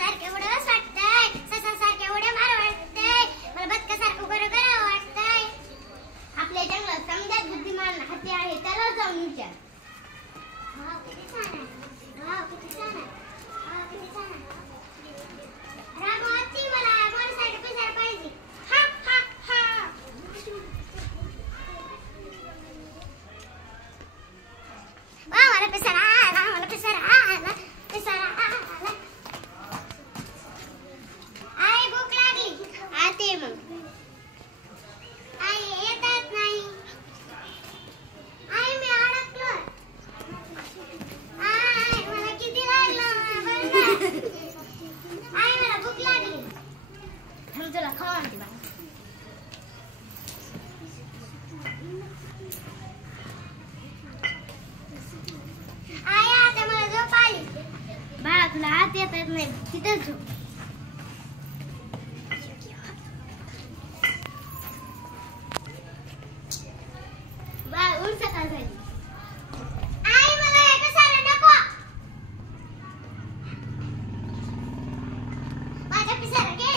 सारखे उडस वाटतंय, ससा सारखे उड्या मार वाटतंय, मला बदका सारखं बरं करावं वाटतंय. आपल्या जंगलात समजात बुद्धिमान हत्ती आहे, त्याला जाऊन विचार. वाव किती छान आहे, वाव किती छान आहे, वाव किती छान आहे. रामू हत्ती मला मोरसाठी पिसार पाहिजे. हा हा हा. वाव मला पिसार आला, मला पिसार आला, पिसार आला. आई भूक लागली, आते मग. आई येतात नाही. आई मी अडकलोय. आई मला किती लागलं बरं. आई मला भूक लागली. थांब तुला खाऊ आणते बा. आई आता मला झोप आली. बाळा तुला आत येतात नाही, तिथंच झोप. बाळ उठ सकाळ झाली. आई मला हे पिसारं नको. माझ्या पिसारं घे.